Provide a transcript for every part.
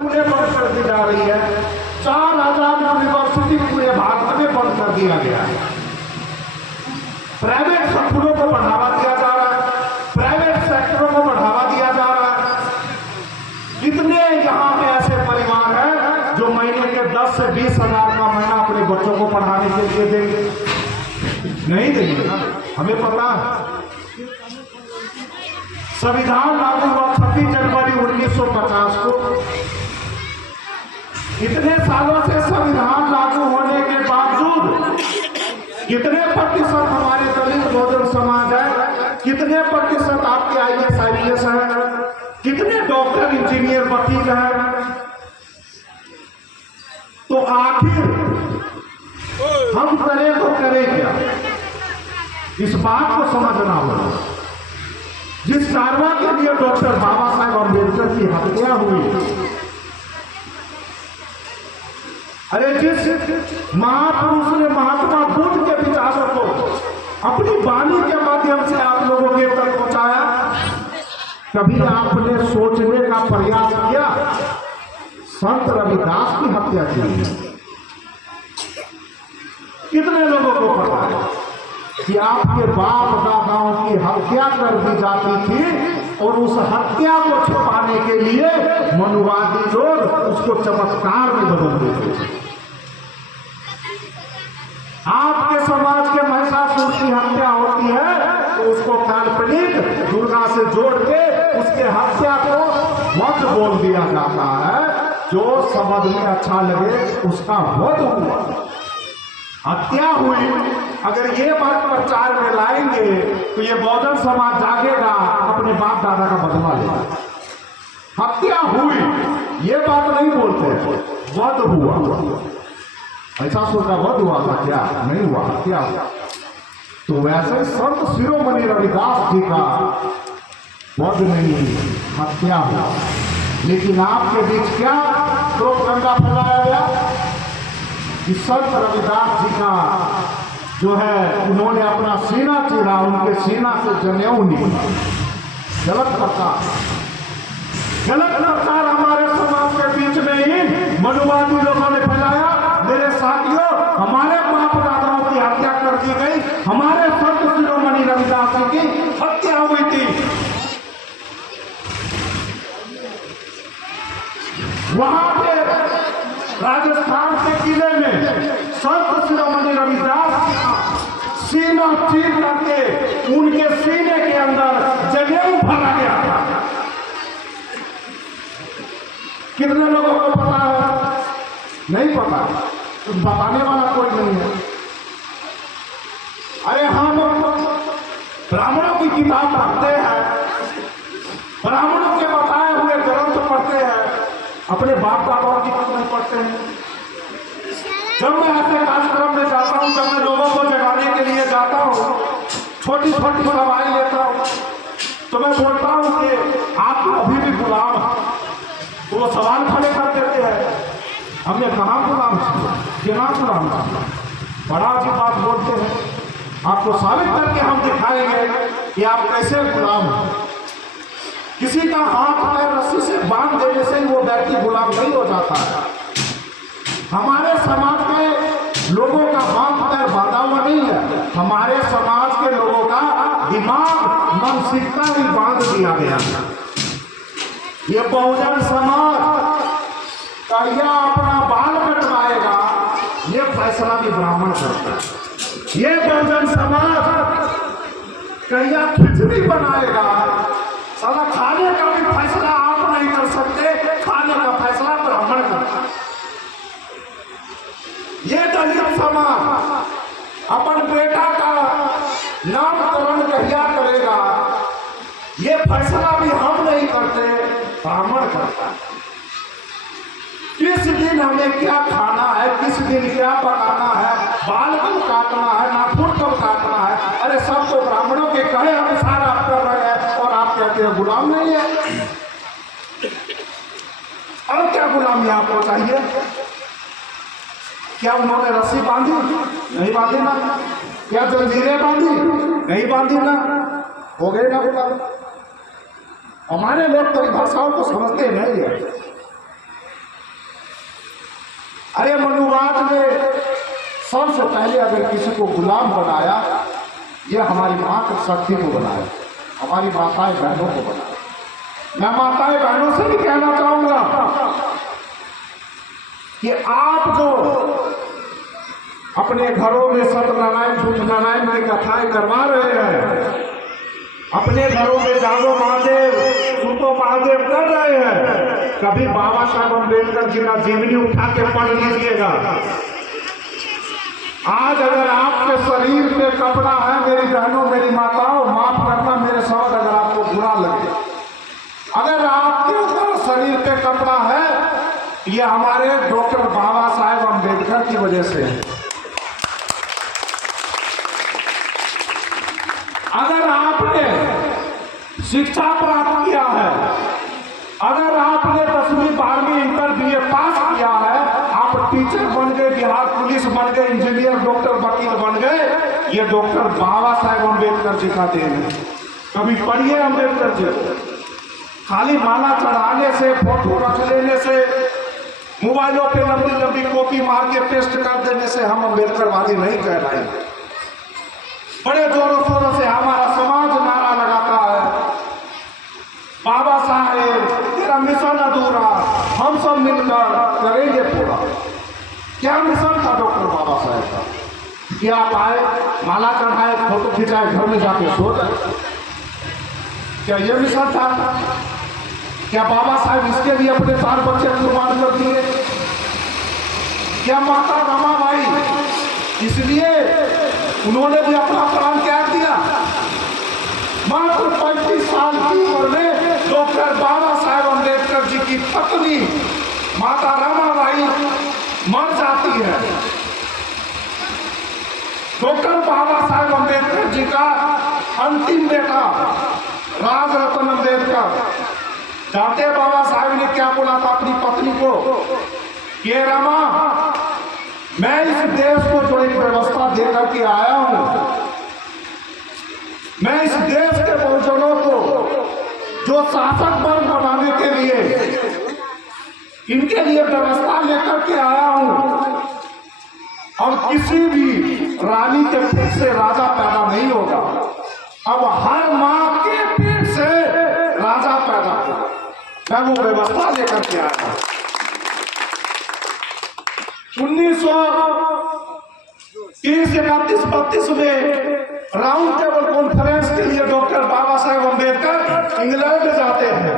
पूरे बंद कर दी जा रही है। 4000 यूनिवर्सिटी पूरे भारत में बंद कर दिया गया है। प्राइवेट स्कूलों को बढ़ावा दिया जा रहा है, प्राइवेट सेक्टरों को बढ़ावा दिया जा रहा है। कितने यहाँ पे ऐसे परिवार हैं जो महीने के 10 से 20 हजार का महीना अपने बच्चों को पढ़ाने के लिए देंगे? नहीं देंगे ना, हमें पता है। संविधान लागू हुआ 26 जनवरी 1950 को। इतने सालों से संविधान लागू होने के बावजूद कितने प्रतिशत हमारे दलित बहुजन समाज है, कितने प्रतिशत आपके IAS IPS है, कितने डॉक्टर इंजीनियर वकील है? तो आखिर हम करें तो करें क्या? इस बात को समझना होगा। जिस कारवा के लिए डॉक्टर बाबा साहेब अम्बेडकर की हत्या हुई, अरे जिस महापुरुष ने महात्मा बुद्ध के विचारों को अपनी वाणी के माध्यम से आप लोगों के तक पहुंचाया, कभी आपने सोचने का प्रयास किया संत रविदास की हत्या की? कितने लोगों को पता है कि आपके बाप दादाओं की हत्या कर दी जाती थी और उस हत्या को छुपाने के लिए मनुवादी लोग उसको चमत्कार में बदल देते थे। आपके समाज के महिषासुर की हत्या होती है तो उसको काल्पनिक दुर्गा से जोड़ के उसके हत्या को वध बोल दिया जाता है। जो समझ में अच्छा लगे उसका वध हुआ, हत्या हुई। अगर ये बात प्रचार में लाएंगे तो ये बहुजन समाज जागेगा, अपने बाप दादा का बदला लेगा। हत्या हुई ये बात नहीं बोलते, वध हुआ। ऐसा सोचा वध हुआ था, क्या नहीं हुआ, हत्या हुआ। तो वैसे संत शिरोमणि रविदास जी का वध नहीं, हत्या हुआ। लेकिन आपके बीच क्या प्रोपगंडा फैलाया गया कि संत रविदास जी का जो है उन्होंने अपना सीना चीरा, उनके सीना से जनेऊ निकला। गलत प्रचार, गलत प्रचार हमारे समाज के बीच में ही मनुवादी लोगों ने फैलाया। मेरे साथियों, हमारे बाप दादाओं की हत्या कर दी गई, हमारे संत शिरोमणि रविदास जी की हत्या हुई थी। वहां पे राजस्थान के किले में संत शिरोमणि रविदास सीना चीर करके उनके सीने के अंदर जनेऊ भरा गया था। कितने लोगों को पता है? नहीं पता, तो बताने वाला कोई नहीं है। अरे हम ब्राह्मणों की किताब पढ़ते हैं, ब्राह्मणों के बताए हुए ग्रंथ पढ़ते हैं, अपने बाप दादाओं की बात नहीं पढ़ते हैं। जब मैं ऐसे कार्यक्रम में जाता हूँ, जब मैं लोगों को जगाने के लिए जाता हूँ, छोटी छोटी सवारी लेता हूँ, तो मैं बोलता हूँ कि आप अभी भी गुलाम हैं। तो वो सवाल खड़े कर देते हैं, हमने कहाँ गुलाम किया, क्या गुलाम किया? बड़ा अच्छी बात बोलते हैं, आपको साबित करके हम दिखाएंगे कि आप कैसे गुलाम हैं। किसी का हाथ पैर रस्सी से बांध देने से वो व्यक्ति गुलाम नहीं हो जाता है। हमारे समाज के लोगों का हाथ पैर बांधा हुआ नहीं है, हमारे समाज के लोगों का दिमाग मानसिकता ही बांध दिया गया है। ये बहुजन समाज कहिया अपना बाल कटवाएगा, ये फैसला भी ब्राह्मण करता है। ये बहुजन समाज कहिया खिचड़ी बनाएगा, साला खाने का भी फैसला आप नहीं कर सकते, खाने का फैसला ब्राह्मण करता है। ये दलित समाज अपन बेटा का नामकरण कहिया करेगा, ये फैसला भी हम नहीं करते, ब्राह्मण करता है। किस दिन हमें क्या खाना है, किस दिन क्या पकाना है, बाल कब काटना है, नाखून कब काटना है, अरे सब तो ब्राह्मणों के कहे अनुसार आप कर रहे हैं और आप कहते हैं गुलाम नहीं है। और क्या गुलामी आपको चाहिए? क्या उन्होंने रस्सी बांधी? नहीं बांधी ना। क्या जंजीरें बांधी? नहीं बांधी ना। हो गए ना गुलाम। हमारे लोग परिभाषाओं को समझते नहीं है। अरे मनुवाद ने सबसे पहले अगर किसी को गुलाम बनाया, ये हमारी मातृ शक्ति को बनाया, हमारी माताएं बहनों को बनाया। मैं माताएं बहनों से भी कहना चाहूंगा कि आप जो अपने घरों में सत्यनारायण झूठनारायण की कथाएं करवा रहे हैं, अपने घरों में जागो महादेव सुतो महादेव कर रहे हैं, कभी बाबा साहब अम्बेडकर जी का जीवनी उठा के पढ़ लीजिएगा। आज अगर आपके शरीर पे कपड़ा है, मेरी बहनों मेरी माताओं, माफ करना मेरे शब्द अगर आपको बुरा लगे, अगर आपके ऊपर शरीर पे कपड़ा है, ये हमारे डॉक्टर बाबा साहेब अम्बेडकर की वजह से है। अगर आपने शिक्षा प्राप्त किया है, अगर आपने 10वीं 12वीं इंटर BA पास किया है, आप टीचर बन गए, बिहार पुलिस बन गए, इंजीनियर डॉक्टर वकील बन गए, ये डॉक्टर बाबा साहेब अम्बेडकर जी का देन है। कभी पढ़िए अम्बेडकर जी को। खाली माला चढ़ाने से, फोटो रख लेने से, मोबाइलों पे लंबी लंबी कॉपी मार के पेस्ट कर देने से हम अम्बेडकरवादी नहीं कह रहे हैं। बड़े जोरों शोरों से हमारा समाज नारा लगाता है, बाबा साहेब तेरा मिशन अधूरा, हम सब मिलकर करेंगे पूरा। क्या मिशन था डॉक्टर बाबा साहेब का? कि आप आए, माला चढ़ाए, फोटो खिंचाए, घर में जाके सो जाए? क्या ये मिशन था? क्या बाबा साहेब इसके लिए अपने 4 बच्चे कुर्बान कर दिए? क्या माता रमाबाई इसलिए उन्होंने भी अपना प्राण त्याग दिया? मात्र 35 साल की उम्र में डॉक्टर बाबा साहेब अम्बेडकर जी की पत्नी माता रमाबाई मर जाती है। डॉक्टर बाबा साहेब अम्बेडकर जी का अंतिम बेटा राजरत्न अम्बेडकर, जानते हैं बाबा साहेब ने क्या बोला था अपनी पत्नी को? कि रमा, मैं इस देश को जो एक व्यवस्था देकर के आया हूं, मैं इस देश के बहुजनों को जो शासक वर्ग बनाने के लिए, इनके लिए व्यवस्था लेकर के आया हूं, और किसी भी रानी के पेट से राजा पैदा नहीं होगा। अब हर मां के पेट से राजा पैदा होगा। मैं वो व्यवस्था लेकर के आया। 1930-31-32 में राउंड टेबल कॉन्फ्रेंस के लिए डॉक्टर बाबा साहेब अम्बेडकर इंग्लैंड जाते हैं।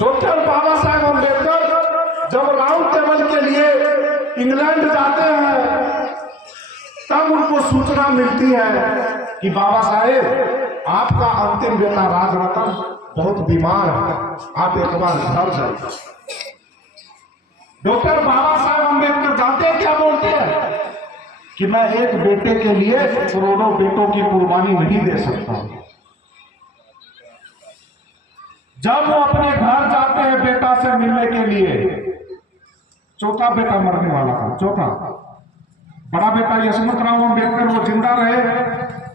डॉक्टर बाबा साहेब अम्बेडकर जब राउंड टेबल के लिए इंग्लैंड जाते हैं, तब उनको सूचना मिलती है कि बाबा साहेब आपका अंतिम बेटा राजरत्न बहुत बीमार है, आप एक बार घर जाइए। डॉक्टर बाबा साहेब अम्बेडकर जानते हैं क्या बोलते हैं? कि मैं एक बेटे के लिए करोड़ों बेटों की कुर्बानी नहीं दे सकता। जब वो अपने घर जाते हैं बेटा से मिलने के लिए, चौथा बेटा मरने वाला था, चौथा। बड़ा बेटा यशवंतराव अम्बेडकर वो जिंदा रहे,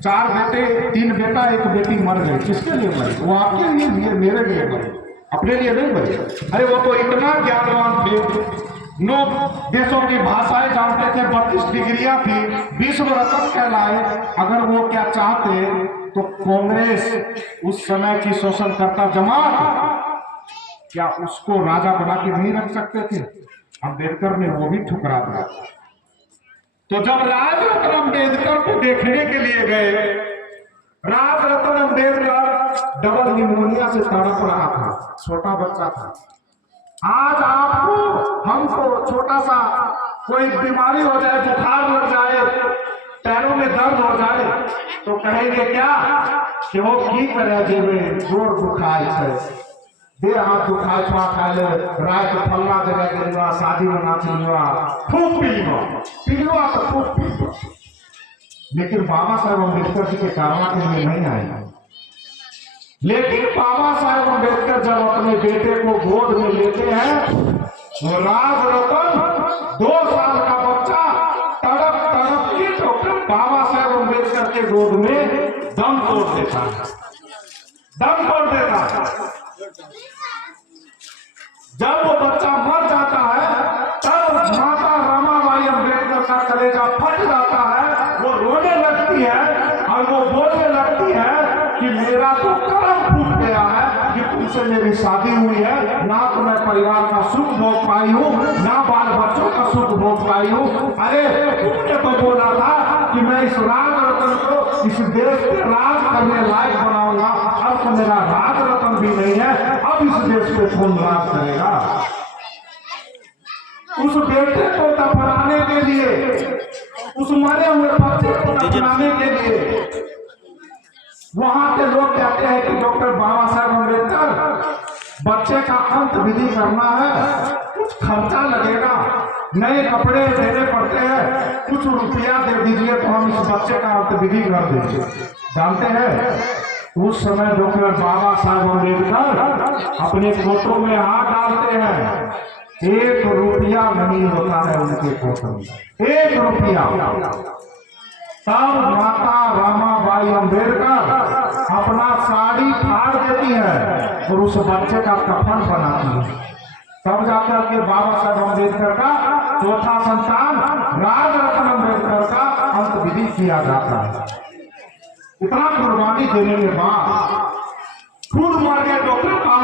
4 बेटे, 3 बेटा 1 बेटी मर गए। किसके लिए मरे? वो आपके लिए, मेरे लिए मरे, अपने लिए नहीं मरे। अरे वो तो इतना ज्ञानवान थे, 9 देशों की भाषाएं जानते थे, 32 डिग्रियां थी, विश्व रत्न कहलाए। अगर वो क्या चाहते तो कांग्रेस उस समय की शोषणकर्ता जमात, क्या उसको राजा बना के नहीं रख सकते थे? अम्बेडकर ने वो भी ठुकरा दिया। तो जब राजरत्न अम्बेडकर को देखने के लिए गए, राजरत्न अम्बेडकर डबल निमोनिया से तड़प रहा था, छोटा बच्चा था। आज आपको, हमको छोटा सा कोई बीमारी हो जाए, बुखार लग जाए, पैरों में दर्द हो जाए, तो कहेंगे क्या कि वो की करे जेबे जोर दुखाए है, दे हाथ दुखाए छुआ खाए ले, रात फल्ला जगह के लिवा, शादी में नाच लिवा, खूब पीलवा तो खूब पीलवा। लेकिन बाबा साहेब अम्बेडकर जी के कारवा के लिए नहीं आए। लेकिन बाबा साहेब अम्बेडकर जब अपने बेटे को गोद में लेते हैं, वो राजरत्न 2 साल का बच्चा तड़प तड़प के डॉक्टर बाबा साहेब अम्बेडकर के गोद में दम तोड़ देता है, दम तोड़ देता है। जब वो बच्चा मर जाता है तब माता रमाबाई अम्बेडकर का कलेजा फट जाता है, वो रोने लगती है और वो बोलने लगती है कि मेरा तो कर्म फूट गया है कि तुमसे मेरी शादी हुई है, ना तो मैं परिवार का सुख भोग पाई हूँ, ना बाल बच्चों का सुख भोग पाई हूँ। अरे तुमने तो बोला था कि मैं इस राज रत्न को इस देश पे राज करने लायक बनाऊंगा, अब तो मेरा राज रत्न भी नहीं है, अब इस देश पे कौन राज करेगा। उस बेटे को दफनाने के लिए, उस मरे हुए बच्चे को दफनाने के लिए वहां के लोग कहते हैं कि डॉक्टर बाबा साहब अम्बेडकर बच्चे का अंत विधि करना है, कुछ खर्चा लगेगा, नए कपड़े देने पड़ते हैं, कुछ रुपया दे दीजिए तो हम इस बच्चे का अंत विधि कर देंगे। जानते हैं उस समय डॉक्टर बाबा साहब अम्बेडकर अपने फोटो में हाथ डालते हैं, 1 रुपया नहीं होता है उनके फोटो में, 1 रुपया। तब माता रमाबाई अम्बेडकर अपना साड़ी फाड़ देती है और उस बच्चे का कफन बनाती है। तब जाकर के बाबा साहब अम्बेडकर का चौथा संतान राज रत्न अम्बेडकर का अंत विधि किया जाता है। इतना कुर्बानी देने के बाद खुद मर गए डॉक्टर